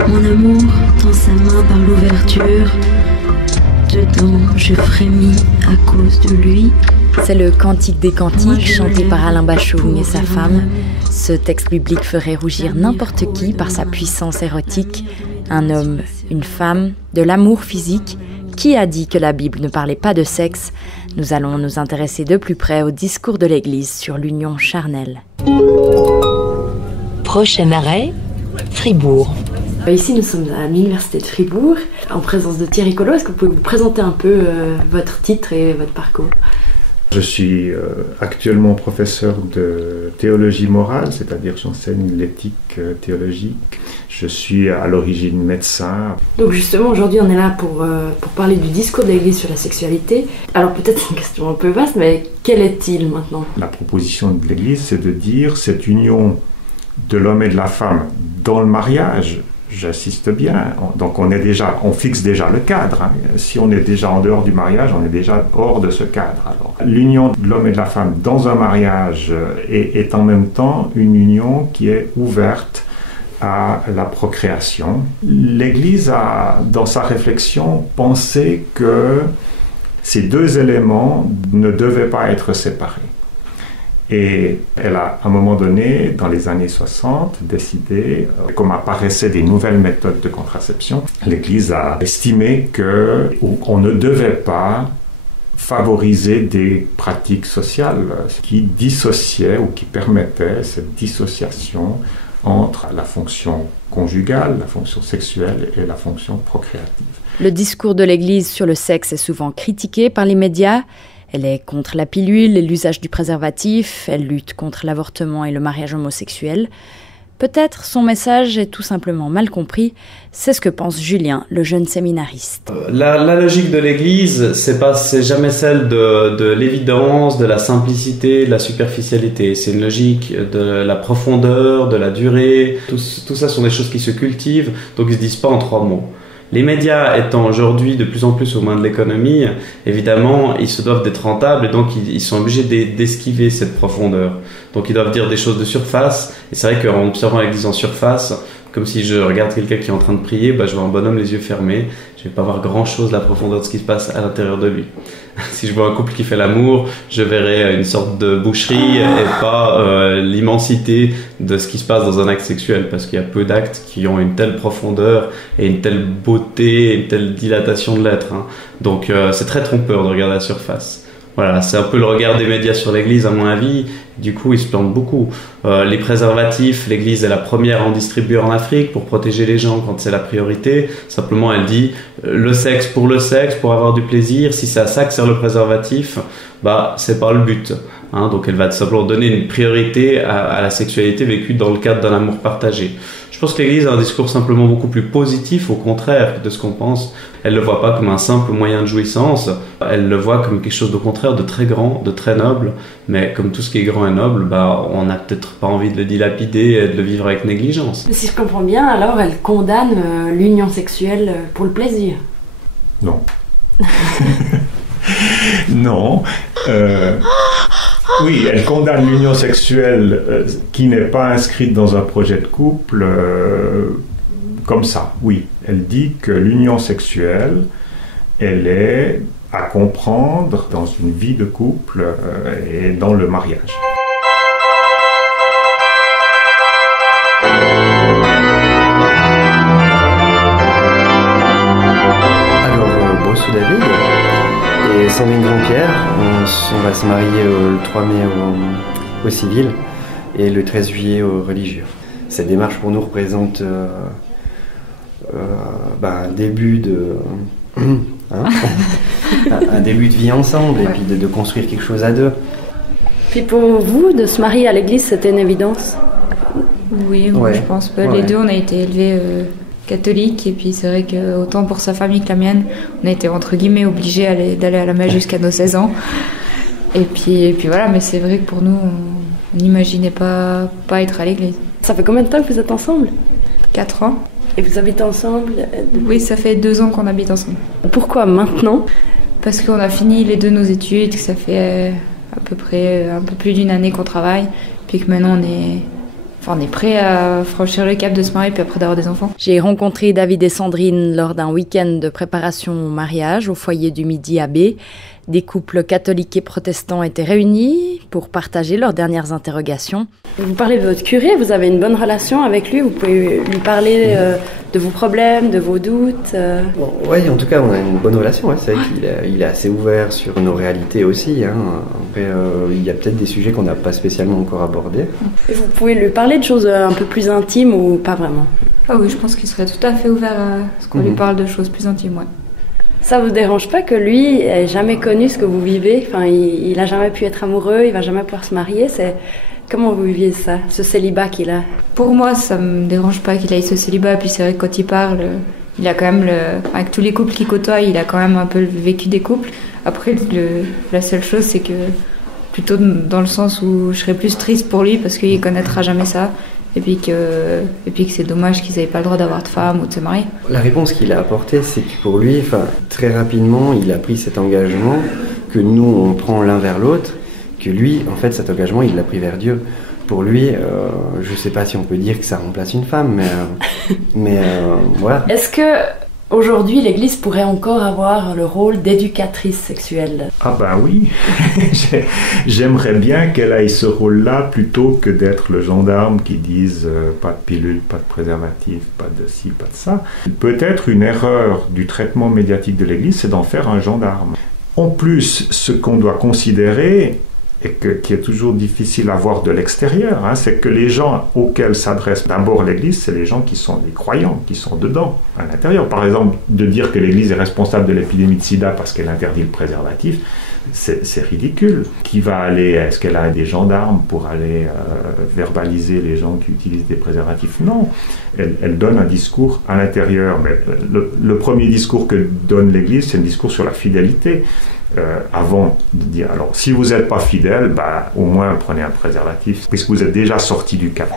Mon amour tend sa main par l'ouverture. Dedans, je frémis à cause de lui. C'est le Cantique des Cantiques, chanté par Alain Bachung et sa femme. Ce texte biblique ferait rougir n'importe qui par sa puissance érotique. Un homme, une femme, de l'amour physique. Qui a dit que la Bible ne parlait pas de sexe? Nous allons nous intéresser de plus près au discours de l'Église sur l'union charnelle. Prochain arrêt, Fribourg. Ici, nous sommes à l'Université de Fribourg, en présence de Thierry Collot. Est-ce que vous pouvez vous présenter un peu votre titre et votre parcours? Je suis actuellement professeur de théologie morale, c'est-à-dire j'enseigne l'éthique théologique. Je suis à l'origine médecin. Donc justement, aujourd'hui, on est là pour parler du discours de l'Église sur la sexualité. Alors peut-être c'est une question un peu vaste, mais quel est-il maintenant? La proposition de l'Église, c'est de dire cette union de l'homme et de la femme dans le mariage. J'insiste bien, donc on fixe déjà le cadre. Hein. Si on est déjà en dehors du mariage, on est déjà hors de ce cadre. Alors, l'union de l'homme et de la femme dans un mariage est en même temps une union qui est ouverte à la procréation. L'Église a, dans sa réflexion, pensé que ces deux éléments ne devaient pas être séparés. Et elle a, à un moment donné, dans les années 60, décidé, comme apparaissaient des nouvelles méthodes de contraception, l'Église a estimé qu'on ne devait pas favoriser des pratiques sociales qui dissociaient ou qui permettaient cette dissociation entre la fonction conjugale, la fonction sexuelle et la fonction procréative. Le discours de l'Église sur le sexe est souvent critiqué par les médias. Elle est contre la pilule et l'usage du préservatif, elle lutte contre l'avortement et le mariage homosexuel. Peut-être son message est tout simplement mal compris, c'est ce que pense Julien, le jeune séminariste. La logique de l'Église, c'est jamais celle de l'évidence, de la simplicité, de la superficialité. C'est une logique de la profondeur, de la durée. Tout ça sont des choses qui se cultivent, donc ils se disent pas en 3 mots. Les médias étant aujourd'hui de plus en plus aux mains de l'économie, évidemment, ils se doivent d'être rentables et donc ils sont obligés d'esquiver cette profondeur. Donc ils doivent dire des choses de surface. Et c'est vrai qu'en observant l'Église en surface, comme si je regarde quelqu'un qui est en train de prier, je vois un bonhomme les yeux fermés. Je vais pas voir grand-chose de la profondeur de ce qui se passe à l'intérieur de lui. Si je vois un couple qui fait l'amour, je verrai une sorte de boucherie et pas l'immensité de ce qui se passe dans un acte sexuel, parce qu'il y a peu d'actes qui ont une telle profondeur et une telle beauté, une telle dilatation de l'être. Hein. Donc c'est très trompeur de regarder la surface. Voilà, c'est un peu le regard des médias sur l'Église, à mon avis. Du coup, ils se plantent beaucoup. Les préservatifs, l'Église est la première à en distribuer en Afrique pour protéger les gens quand c'est la priorité. Simplement, elle dit le sexe, pour avoir du plaisir. Si c'est à ça que sert le préservatif, c'est pas le but. Hein, donc, elle va tout simplement donner une priorité à la sexualité vécue dans le cadre d'un amour partagé. Je pense que l'Église a un discours simplement beaucoup plus positif, au contraire de ce qu'on pense. Elle ne le voit pas comme un simple moyen de jouissance, elle le voit comme quelque chose de contraire, de très grand, de très noble. Mais comme tout ce qui est grand et noble, on n'a peut-être pas envie de le dilapider et de le vivre avec négligence. Si je comprends bien, alors elle condamne l'union sexuelle pour le plaisir? Non. Non. Oui, elle condamne l'union sexuelle qui n'est pas inscrite dans un projet de couple comme ça, oui. Elle dit que l'union sexuelle, elle est à comprendre dans une vie de couple et dans le mariage. Alors, Brossou David et Sandrine Jean-Pierre, on va se marier le 3 mai au civil et le 13 juillet au religieux. Cette démarche pour nous représente un début de un début de vie ensemble et puis de construire quelque chose à deux. Puis pour vous, de se marier à l'église, c'était une évidence? Oui, je pense pas. Les deux, on a été élevés catholiques et puis c'est vrai que autant pour sa famille que la mienne, on a été entre guillemets obligés d'aller à la messe jusqu'à nos 16 ans. Et puis voilà, mais c'est vrai que pour nous, on n'imaginait pas être à l'église. Ça fait combien de temps que vous êtes ensemble? 4 ans. Et vous habitez ensemble? Oui, ça fait 2 ans qu'on habite ensemble. Pourquoi maintenant? Parce qu'on a fini les deux nos études, que ça fait à peu près un peu plus d'1 année qu'on travaille, puis que maintenant on est Enfin, on est prêt à franchir le cap de se marier puis après d'avoir des enfants. J'ai rencontré David et Sandrine lors d'un week-end de préparation au mariage au foyer du Midi à B. Des couples catholiques et protestants étaient réunis pour partager leurs dernières interrogations. Vous parlez de votre curé, vous avez une bonne relation avec lui, vous pouvez lui parler de vos problèmes, de vos doutes Bon, oui, en tout cas, on a une bonne relation. Ouais. C'est vrai qu'il est assez ouvert sur nos réalités aussi. Hein. Après, il y a peut-être des sujets qu'on n'a pas spécialement encore abordés. Et vous pouvez lui parler de choses un peu plus intimes ou pas vraiment? Ah oui, je pense qu'il serait tout à fait ouvert à ce qu'on lui parle de choses plus intimes, ouais. Ça vous dérange pas que lui ait jamais connu ce que vous vivez? Enfin, il a jamais pu être amoureux, il va jamais pouvoir se marier. Comment vous viviez ça, ce célibat qu'il a? Pour moi, ça me dérange pas qu'il ait ce célibat. Puis c'est vrai que quand il parle, il a quand même, avec tous les couples qu'il côtoie, il a quand même un peu vécu des couples. Après, la seule chose, c'est que plutôt dans le sens où je serais plus triste pour lui parce qu'il connaîtra jamais ça. Et puis que c'est dommage qu'ils n'avaient pas le droit d'avoir de femme ou de se marier. La réponse qu'il a apportée, c'est que pour lui, très rapidement, il a pris cet engagement que nous, on prend l'un vers l'autre, que lui, en fait, cet engagement, il l'a pris vers Dieu. Pour lui, je ne sais pas si on peut dire que ça remplace une femme, mais voilà. Est-ce que aujourd'hui, l'Église pourrait encore avoir le rôle d'éducatrice sexuelle? Ah ben oui, j'aimerais bien qu'elle aille ce rôle-là plutôt que d'être le gendarme qui dise pas de pilule, pas de préservatif, pas de ci, pas de ça. Peut-être une erreur du traitement médiatique de l'Église, c'est d'en faire un gendarme. En plus, ce qu'on doit considérer, et qui est toujours difficile à voir de l'extérieur, c'est que les gens auxquels s'adresse d'abord l'Église, c'est les gens qui sont les croyants, qui sont dedans, à l'intérieur. Par exemple, de dire que l'Église est responsable de l'épidémie de sida parce qu'elle interdit le préservatif, c'est ridicule. Qui va aller, est-ce qu'elle a des gendarmes pour aller verbaliser les gens qui utilisent des préservatifs? Non, elle donne un discours à l'intérieur. Mais le premier discours que donne l'Église, c'est un discours sur la fidélité. Avant de dire, alors si vous n'êtes pas fidèle, au moins prenez un préservatif, puisque vous êtes déjà sorti du cadre.